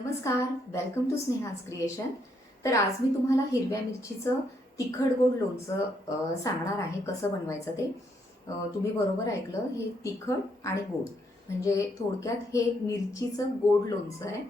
नमस्कार, welcome to Sneha's creation. तर आज मी तुम्हाला हिरव्या मिरचीचं तिखट गोड लोणचं सांगणार आहे कसं बनवायचं ते। तुम्ही बरोबर ऐकलं, हे तिखट आणि गोड म्हणजे थोडक्यात हे एक मिरचीचं गोड लोणचं आहे,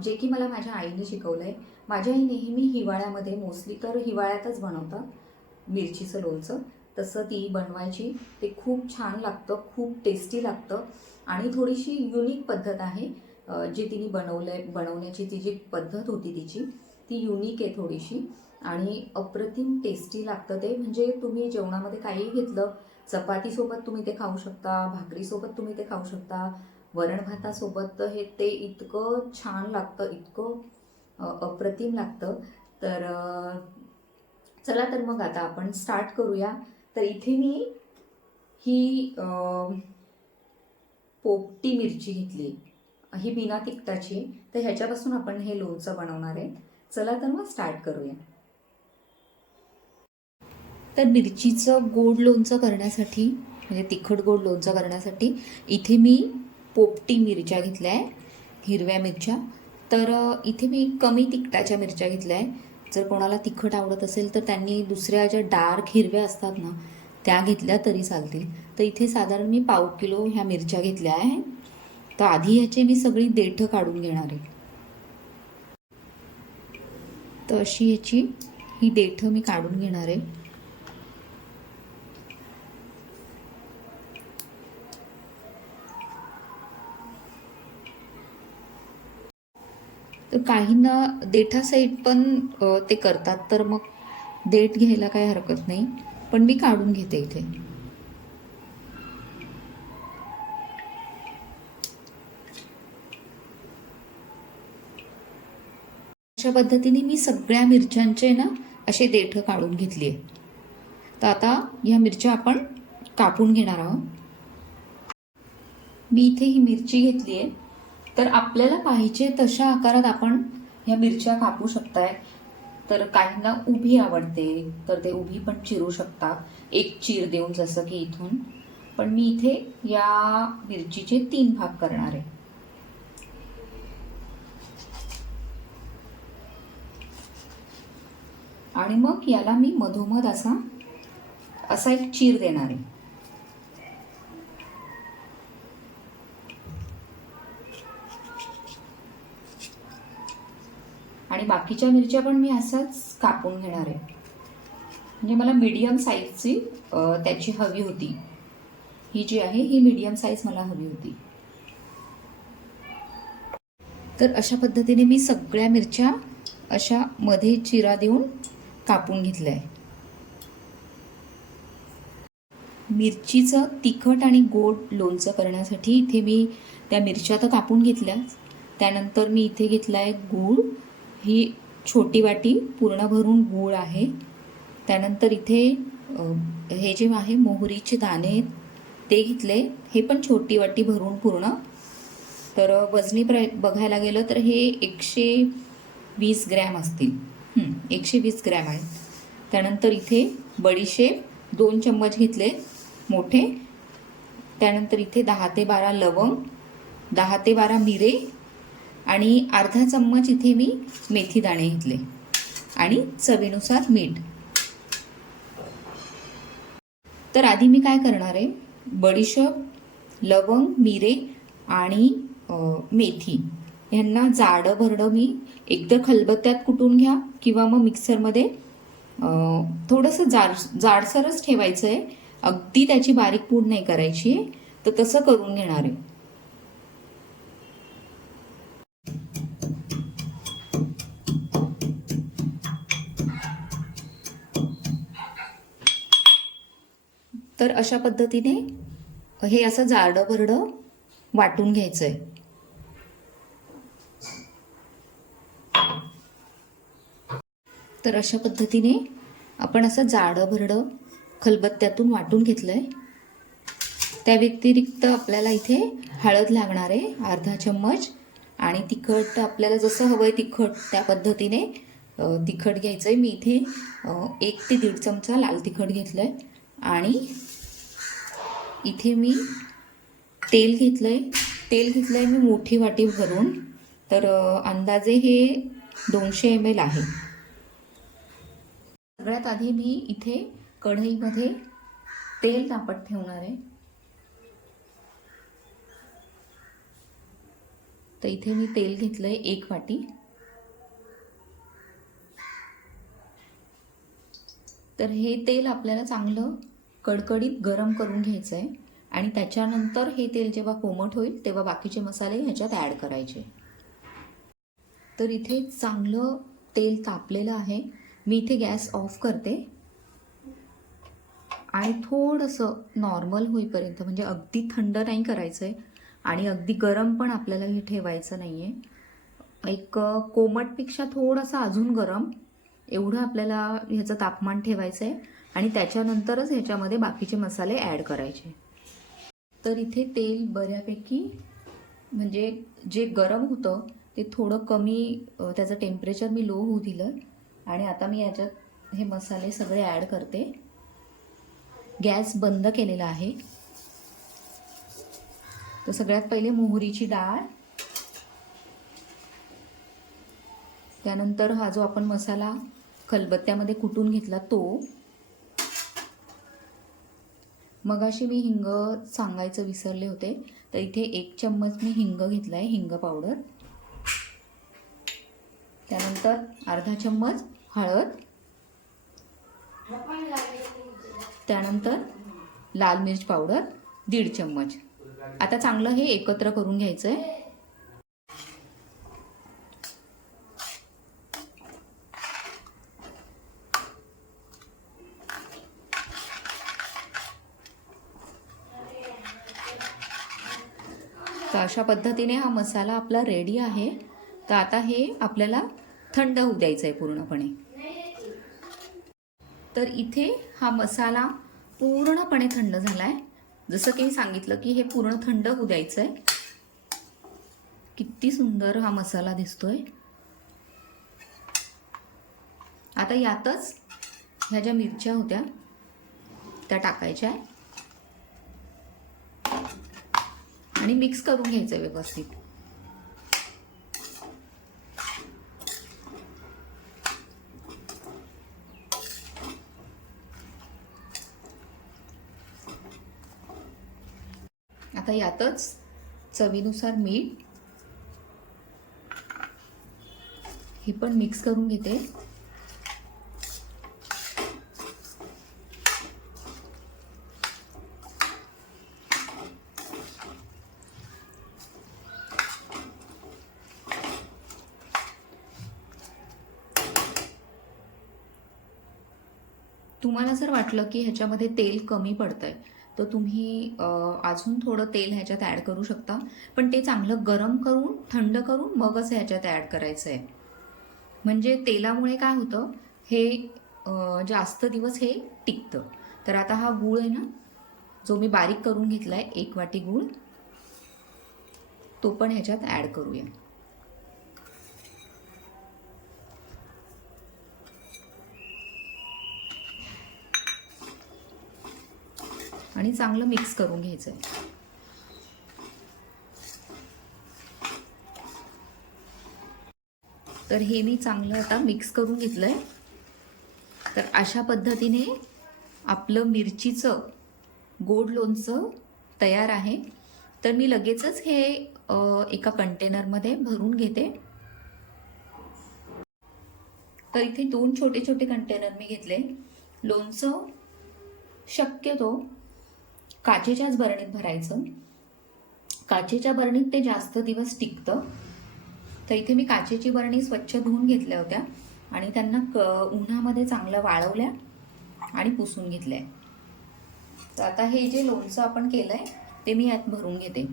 जे की मला माझ्या आईने शिकवलंय। माझी आई नेहमी हिवाळ्यामध्ये, मोस्टली तर हिवाळ्यातच बनवतात मिरचीचं लोणचं। तसं ती बनवायची, ते खूप छान लागतं, खूप टेस्टी लागतं आणि थोडीशी युनिक पद्धत आहे। जी तिने बनवण्याची ती जी पद्धत होती तिची, ती युनिक आहे थोडीशी आणि अप्रतिम टेस्टी लागतं ते। म्हणजे तुम्ही जेवणामध्ये काही घेतलं, चपातीसोबत तुम्ही ते खाऊ शकता, भाकरीसोबत तुम्ही ते खाऊ शकता, वरण भातासोबत हे ते इतकं छान लागतं, इतकं अप्रतिम लागतं। तर चला तर मग आता आपण स्टार्ट करूया। तर इथे मी ही पोपटी मिरची घेतली, ही बिना तिखटाची। तर ह्याच्यापासून आपण हे लोणचं बनवणार आहे। चला तर मग स्टार्ट करूया। तर मिरचीचं गोड लोणचं करण्यासाठी, म्हणजे तिखट गोड लोणचं करण्यासाठी इथे मी पोपटी मिरच्या घेतल्या आहे, हिरव्या मिरच्या। तर इथे मी कमी तिखटाच्या मिरच्या घेतल्या आहे। जर कोणाला तिखट आवडत असेल तर त्यांनी दुसऱ्या ज्या डार्क हिरव्या असतात ना, त्या घेतल्या तरी चालतील। तर इथे साधारण मी 1/2 किलो ह्या मिरच्या घेतल्या आहे। तर आधी ह्याचे मी सगळी देठं काढून घेणार आहे। तर अशी ह्याची ही देठं मी काढून घेणार आहे। तर काहींना देठासहित पण ते करतात, तर मग देठ घ्यायला काही हरकत नाही, पण मी काढून घेते इथे। अशा पद्धतीने मी सगळ्या मिरच्यांचे ना असे देठ काढून घेतली आहे। तर आता या मिरच्या आपण कापून घेणार आहोत। मी इथे ही मिरची घेतली आहे, तर आपल्याला पाहिजे तशा आकारात आपण ह्या मिरच्या कापू शकताय। तर काहींना उभी आवडते तर ते उभी पण चिरू शकता, एक चीर देऊन, जसं की इथून। पण मी इथे या मिरचीचे 3 भाग करणार आहे। आणि मग याला मी मधोमध असा एक चीर देणार आहे। आणि बाकीच्या मिरच्या पण मी असाच कापून घेणार आहे। म्हणजे मला मीडियम साईजची त्याची हवी होती। ही जी आहे ही मीडियम साईज मला हवी होती। तर अशा पद्धतीने मी सगळ्या मिरच्या अशा मध्ये चिरा देऊन कापून घेतल्या आहे। मिरचीचं तिखट आणि गोड लोणचं करण्यासाठी इथे मी त्या मिरच्या तर कापून घेतल्याच, त्यानंतर मी इथे घेतला आहे गूळ। ही छोटी वाटी पूर्ण भरून गूळ आहे। त्यानंतर इथे हे जे आहे मोहरीचे दाणे ते घेतले, हे पण छोटी वाटी भरून पूर्ण। तर वजनी बघायला गेलं तर हे 120 ग्रॅम असतील, 120 ग्रॅम आहेत। त्यानंतर इथे बडीशेप 2 चम्मच घेतले मोठे। त्यानंतर इथे 10 ते 12 लवंग, 10 ते 12 मिरे आणि अर्धा चम्मच इथे मी मेथी दाणे घेतले आणि चवीनुसार मीठ। तर आधी मी काय करणार आहे, बडीशेप, लवंग, मिरे आणि मेथी यांना जाडं भरडं मी एकतर खलबत्त्यात कुटून घ्या किंवा मग मिक्सरमध्ये थोडंसं जाडसरच ठेवायचं आहे, अगदी त्याची बारीक पूड नाही करायची आहे। तर तसं करून घेणार आहे। तर अशा पद्धतीने हे असं जाडं भरडं वाटून घ्यायचं आहे। तर अशा पद्धतीने आपण असं जाडं भरडं खलबत्त्यातून वाटून घेतलं आहे। त्या व्यतिरिक्त आपल्याला इथे हळद लागणार आहे अर्धा चम्मच, आणि तिखट आपल्याला जसं हवं आहे तिखट त्या पद्धतीने तिखट घ्यायचं आहे। मी इथे 1 ते 1.5 चमचा लाल तिखट घेतलं आहे। आणि इथे मी तेल घेतलं आहे मी मोठी वाटी भरून। तर अंदाजे हे 200 ml आहे. सगळ्यात आधी मी इथे कढईमध्ये तेल तापत ठेवणार आहे. तर इथे मी तेल घेतलंय 1 वाटी. तर हे तेल आपल्याला चांगलं कडकडीत गरम करून घ्यायचं आहे आणि त्याच्यानंतर हे तेल जेव्हा कोमट होईल तेव्हा बाकीचे मसाले ह्याच्यात ॲड करायचे. तर इथे चांगलं तेल तापलेलं आहे. मी इथे गॅस ऑफ करते आणि थोडंसं नॉर्मल होईपर्यंत, म्हणजे अगदी थंड नाही करायचं आहे आणि अगदी गरम पण आपल्याला हे ठेवायचं नाही आहे. एक कोमटपेक्षा थोडंसं अजून गरम एवढं आपल्याला ह्याचं तापमान ठेवायचं आहे आणि त्याच्यानंतरच ह्याच्यामध्ये बाकीचे मसाले ॲड करायचे. तर इथे तेल बऱ्यापैकी म्हणजे जे गरम होतं ते थोडं कमी, त्याचं टेम्परेचर मी लो होऊ दिलं आणि आता मी याच्यात हे मसाले सगळे ॲड करते. गॅस बंद केलेला आहे. तर सगळ्यात पहिले मोहरीची डाळ, त्यानंतर हा जो आपण मसाला खलबत्त्यामध्ये कुटून घेतला तो, मगाशी मी हिंग सांगायचं विसरले होते. तर इथे 1 चम्मच मी हिंग घेतला आहे, हिंग पावडर. त्यानंतर अर्धा चम्मच हळद, त्यानंतर लाल मिर्च पावडर 1.5 चम्मच. आता चांगलं हे एकत्र करून घ्यायचं आहे. तर अशा पद्धतीने हा मसाला आपला रेडी आहे. तर आता हे आपल्याला थंड होऊ द्यायचं आहे पूर्णपणे. तर इथे हा मसाला पूर्णपणे थंड झाला आहे. जसं की मी सांगितलं की हे पूर्ण थंड होऊ द्यायचं आहे. किती सुंदर हा मसाला दिसतोय. आता यातच ह्या ज्या मिरच्या होत्या त्या टाकायच्या आहे आणि मिक्स करून घ्यायचं व्यवस्थित. आता यातच चवीनुसार मीठ हे पण मिक्स करून घेते. तुम्हाला जर वाटलं की ह्याच्यामध्ये तेल कमी पडतंय तर तुम्ही अजून थोडं तेल ह्याच्यात ॲड करू शकता. पण ते चांगलं गरम करून थंड करून मगच ह्याच्यात ॲड करायचं आहे. म्हणजे तेलामुळे काय होतं, हे जास्त दिवस हे टिकतं. तर आता हा गूळ आहे ना, जो मी बारीक करून घेतला आहे 1 वाटी गूळ, तो पण ह्याच्यात ॲड करूया. आणि चांगलं मिक्स करून घ्यायचं आहे. तर हे मी चांगलं आता मिक्स करून घेतलं आहे. तर अशा पद्धतीने आपलं मिरचीचं गोड लोणचं तयार आहे. तर मी लगेचच हे एका कंटेनरमध्ये भरून घेते. तर इथे 2 छोटे छोटे कंटेनर मी घेतले. लोणचं शक्यतो काचेच्याच बरणीत भरायचं. काचेच्या बरणीत ते जास्त दिवस टिकतं. तर इथे मी काचेची बरणी स्वच्छ धुवून घेतल्या होत्या आणि त्यांना उन्हामध्ये चांगलं वाळवल्या आणि पुसून घेतल्या. तर आता हे जे लोणचं आपण केलंय ते मी यात भरून घेते.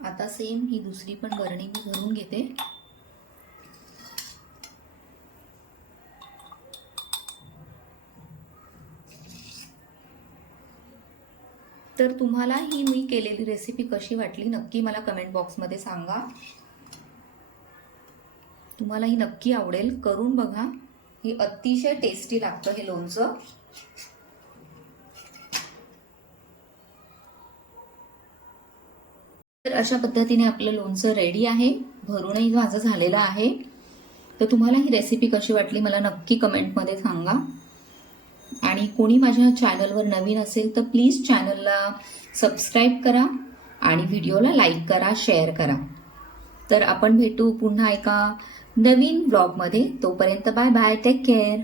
आता सेम ही दुसरी पण बरणी मी भरून घेते. तर तुम्हाला ही मी केलेली रेसिपी कशी वाटली नक्की मला कमेंट बॉक्समध्ये सांगा. तुम्हाला ही नक्की आवडेल, करून बघा. हे अतिशय टेस्टी लागतं हे लोणचं. तर अशा पद्धतीने आपलं लोणचं रेडी आहे. भरूनही माझं झालेलं आहे. तर तुम्हाला ही रेसिपी कशी वाटली मला नक्की कमेंटमध्ये सांगा. आणि कोणी माझ्या चॅनलवर नवीन असेल तर प्लीज चॅनलला सबस्क्राईब करा आणि व्हिडिओला लाईक करा, शेअर करा. तर आपण भेटू पुन्हा एका नवीन व्लॉगमध्ये. तोपर्यंत बाय बाय, टेक केअर.